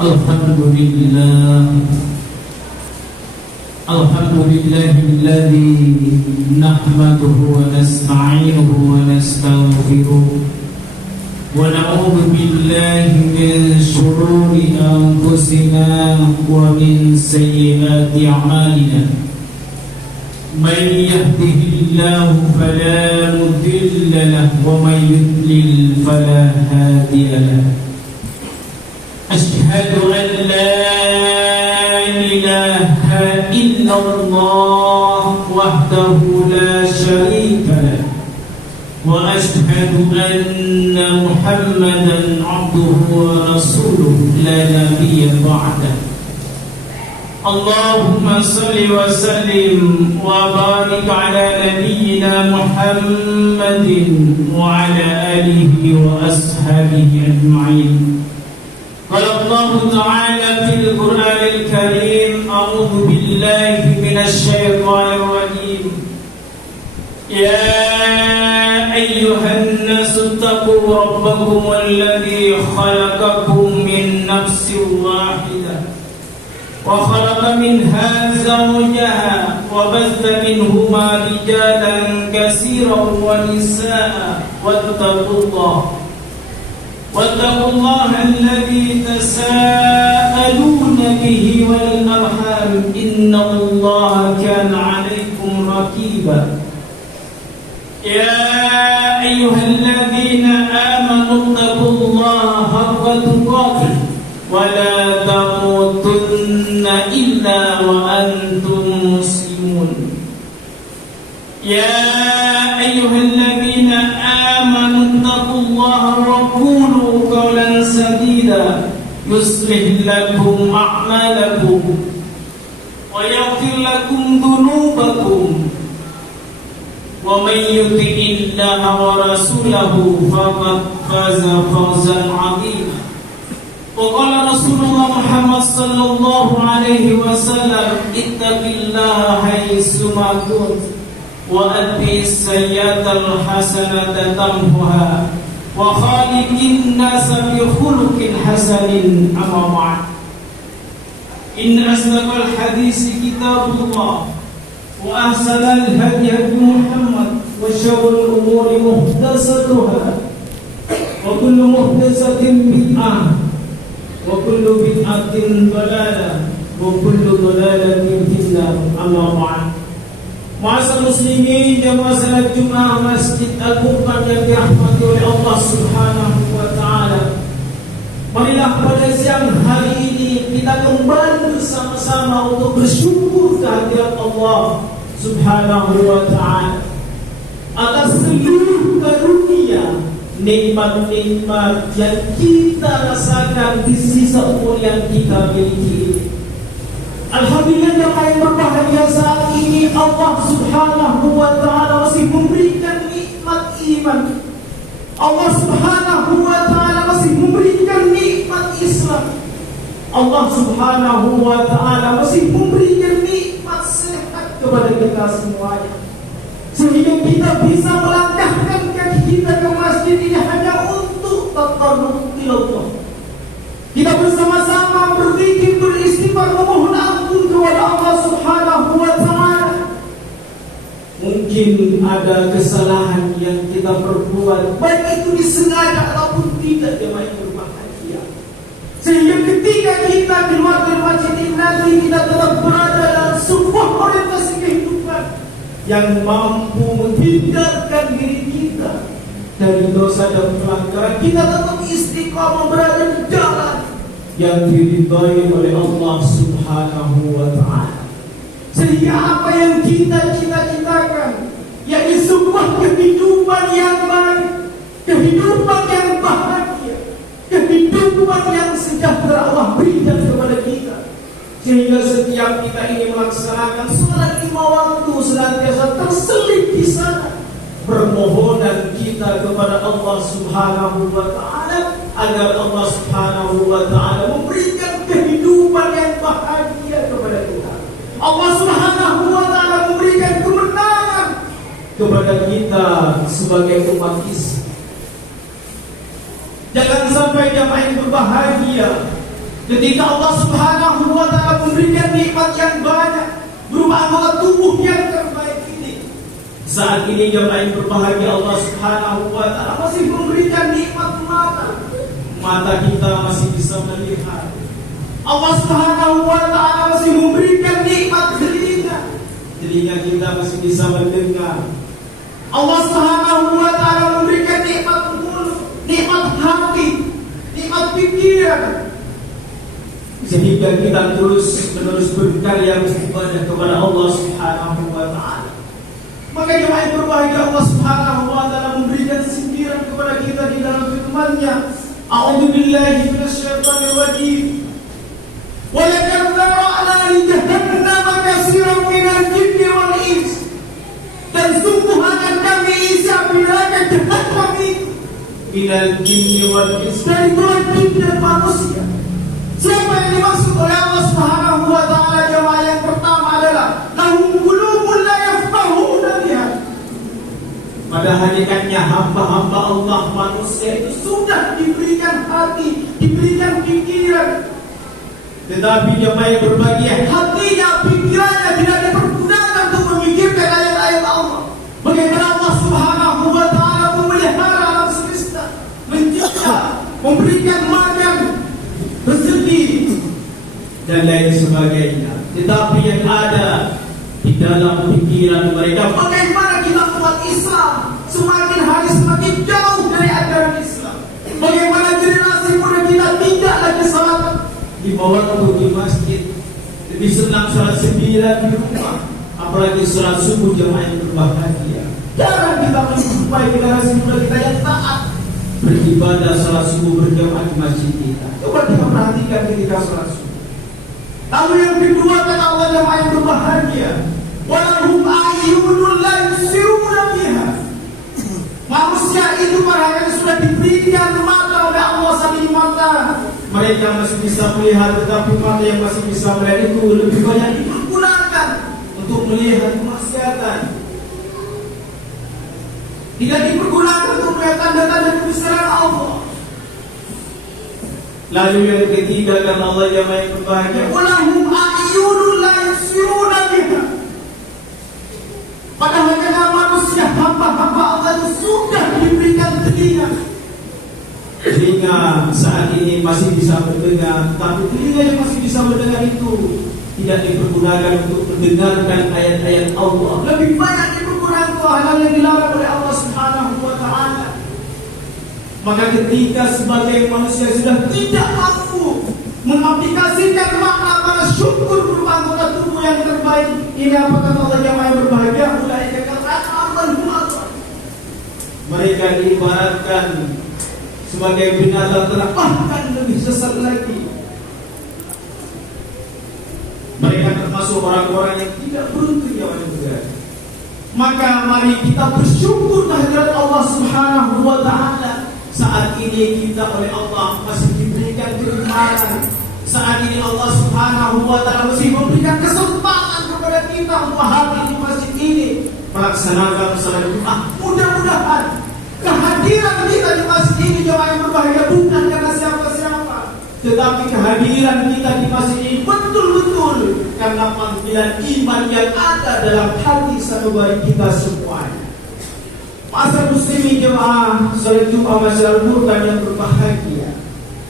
Alhamdulillahilladzi nahmaduhu wa nasta'inuhu wa nastaghfiruh wa na'udzu billahi min shururi anfusina wa min sayyiati a'malina. Man yahdihillahu fala mudilla lahu wa man yudlil fala hadiya lahu. Asyhadu an la ilaha illallah wahdahu la syarika lahu wa asyhadu anna Muhammadan abduhu wa rasuluhu la nabiyya ba'dahu. Allahumma salli wa sallim wa barik ala nabiyyina Muhammadin wa ala alihi wa ashabihi ajma'in. Qala Allah Ta'ala fil Qur'anil Karim, a'udzu billahi minasy syaithanir rajim. Ya ayyuhan nasu taqu rabbakum alladzi khalaqakum min nafsin wahidah wa khalaqa minha zawjaha wa batha minhuma rijalan katsiran wa nisaa'a واتقوا الله الذي تساءلون به والأرحام إن الله كان عليكم رقيبا. يا أيها الذين آمنوا اتقوا الله حق تقاته ولا تموتن إلا وأنتم مسلمون. يا أيها الذين آمنوا اتقوا الله وقولوا قولا سديدا يصلح لكم أعمالكم ويغفر لكم ذنوبكم ومن يطع الله ورسوله فقد فاز فوزا عظيما. وقال رسول الله محمد صلى الله عليه وسلم اتق الله حيثما كنت وأتبع السيئة الحسنة تمحها وخالق الناس بخلق حسن. أما بعد، إن أصدق الحديث كتاب الله وأحسن الهدي هدي محمد وشر الأمور محدثاتها وكل محدثة بدعة وكل بدعة ضلالة وكل ضلالة في النار. أما بعد، ma'asyiral muslimin jamaah salat Jumat Masjid Al-Qur'an yang dirahmati oleh Allah Subhanahu wa taala. Marilah pada siang hari ini kita kembali bersama-sama untuk bersyukur kehadirat Allah Subhanahu wa taala atas seluruh karunia, nikmat-nikmat yang kita rasakan di sisa umur yang kita miliki. Alhamdulillah yang berbahagia saat ini Allah Subhanahu wa taala masih memberikan nikmat iman. Allah Subhanahu wa taala masih memberikan nikmat Islam. Allah Subhanahu wa taala masih memberikan nikmat sehat kepada kita semuanya. Sehingga kita bisa melangkahkan kaki kita ke masjid ini hanya untuk taqarrub ila Allah. Kita bersama-sama berzikir, beristighfar, memohon ampun kepada Allah Subhanahu wa taala. Mungkin ada kesalahan yang kita perbuat, baik itu disengaja ataupun tidak, jemaah yang berbahagia. Sehingga ketika kita keluar dari masjid ini nanti kita tetap berada dalam sebuah orientasi kehidupan yang mampu menghindarkan diri kita dari dosa dan pelanggaran. Kita tetap istiqamah berada di jalan yang diridhai oleh Allah Subhanahu wa taala. Sehingga apa yang kita cita-citakan, yaitu sebuah kehidupan yang baik, kehidupan yang bahagia, kehidupan yang sejahtera, Allah berikan kepada kita. Sehingga setiap kita ini melaksanakan salat 5 waktu senantiasa terselip di sana permohonan kita kepada Allah Subhanahu wa taala agar Allah Subhanahu wa taala memberikan kehidupan yang bahagia kepada kita. Allah Subhanahu wa taala memberikan kemenangan kepada kita sebagai umat Islam. Jangan sampai jamaah yang berbahagia Ketika Allah Subhanahu wa Ta'ala memberikan nikmat yang banyak berupa anggota tubuh yang terbaik ini, saat ini jemaah yang berbahagia, Allah Subhanahu wa Ta'ala masih memberikan nikmat mata. Mata kita masih bisa melihat. Allah Subhanahu wa Ta'ala masih memberikan nikmat telinga. Telinga kita masih bisa mendengar. Allah Subhanahu wa Ta'ala memberikan nikmat mulut, nikmat hati, nikmat pikiran, sehingga kita terus berkarya beribadah kepada Allah Subhanahu wa Ta'ala. Maka jemaah yang berbahagia, Allah Subhanahu wa Ta'ala memberikan sindiran kepada kita di dalam firman-Nya, A'udzu billahi minasyaitonir rajim. Wa laqad zara'na li jahannama katsiran minal jinni wal ins. Dan sungguh akan kami isi api neraka jahannam minal jinni wal ins, dari jin dan manusia. Siapa yang dimaksud oleh Allah Subhanahu wa Ta'ala? Jemaah yang pertama adalah lahum qulubun la yafqahuna biha. Pada hakikatnya hamba-hamba Allah manusia itu sudah diberikan hati, diberikan pikiran, tetapi jemaah yang berbahagia, hatinya, pikirannya tidak dipergunakan untuk memikirkan ayat-ayat Allah. Bagaimana Allah Subhanahu wa Ta'ala memelihara alam semesta, mencipta, memberikan makan, rezeki dan lain sebagainya. Tetapi yang ada di dalam pikiran mereka, bagaimana kita umat Islam semakin hari semakin jauh dari ajaran Islam. Bagaimana generasi muda kita tidak lagi salat di bawah di masjid, lebih senang salat 9 di rumah, apalagi salat subuh jemaah yang berbahagia. Jarang kita menjumpai generasi muda kita yang taat beribadah salat subuh berjamaah di masjid kita. Coba kita perhatikan ketika salat subuh. Lalu yang kedua, kata Allah jemaah yang berbahagia, walahum ayyunun la yusiruna biha. Manusia itu barangkali sudah diberikan mata oleh Allah, satu mata. Mereka masih bisa melihat, tetapi mata yang masih bisa melihat itu lebih banyak dipergunakan untuk melihat kemaksiatan. Tidak dipergunakan untuk melihat tanda-tanda kebesaran Allah. Lalu yang ketiga, kata Allah jemaah yang berbahagia, walahum a'yunun la yusiruna biha. Padahal karena manusia, hamba-hamba Allah itu sudah diberikan telinga. Telinga saat ini masih bisa mendengar, tapi telinga yang masih bisa mendengar itu tidak dipergunakan untuk mendengarkan ayat-ayat Allah. Lebih banyak dipergunakan untuk hal yang dilarang oleh Allah Subhanahu wa Ta'ala. Maka ketika sebagai manusia sudah tidak mampu mengaplikasikan makna pada syukur berupa anggota tubuh yang terbaik, ini apa kata Allah jemaah yang berbahagia, ulaika kal-an'am. Mereka diibaratkan sebagai binatang ternak, bahkan lebih sesat lagi. Mereka termasuk orang-orang yang tidak beruntung ya Allah. Maka mari kita bersyukur kehadirat Allah Subhanahu wa Ta'ala. Saat ini kita oleh Allah masih diberikan keimanan. Saat ini Allah Subhanahu wa Ta'ala masih memberikan kesempatan kepada kita untuk hadir di masjid ini melaksanakan salat Jumat. Mudah-mudahan kehadiran kita di masjid ini jemaah yang berbahagia bukan karena siapa-siapa, tetapi kehadiran kita di masjid ini betul-betul karena panggilan iman yang ada dalam hati sanubari kita semuanya. Masa muslimin jemaah salat Jumat masyarakat yang berbahagia,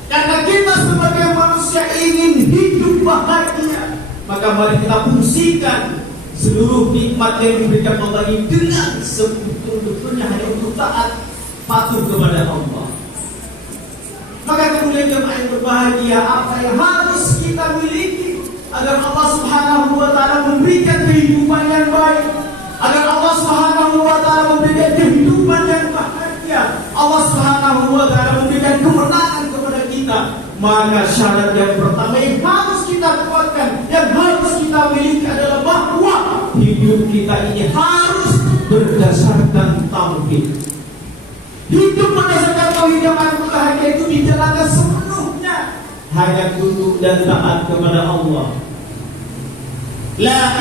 karena kita sebagai manusia ingin hidup bahagia, maka mari kita fungsikan seluruh nikmat yang diberikan Allah ini dengan sebetul-betulnya hanya untuk taat patuh kepada Allah. Maka kemudian jemaah yang berbahagia, apa yang harus kita miliki agar Allah Subhanahu wa Ta'ala memberikan kehidupan yang baik, agar Allah Subhanahu wa Ta'ala memberikan kehidupan yang bahagia, Allah Subhanahu wa Ta'ala memberikan kemenangan kepada kita. Maka syarat yang pertama yang harus kita kuatkan, yang harus kita miliki adalah bahwa hidup kita ini harus berdasarkan tauhid. Hidup berdasarkan tauhid yang bahagia itu dijalankan sepenuhnya hanya tunduk dan taat kepada Allah. La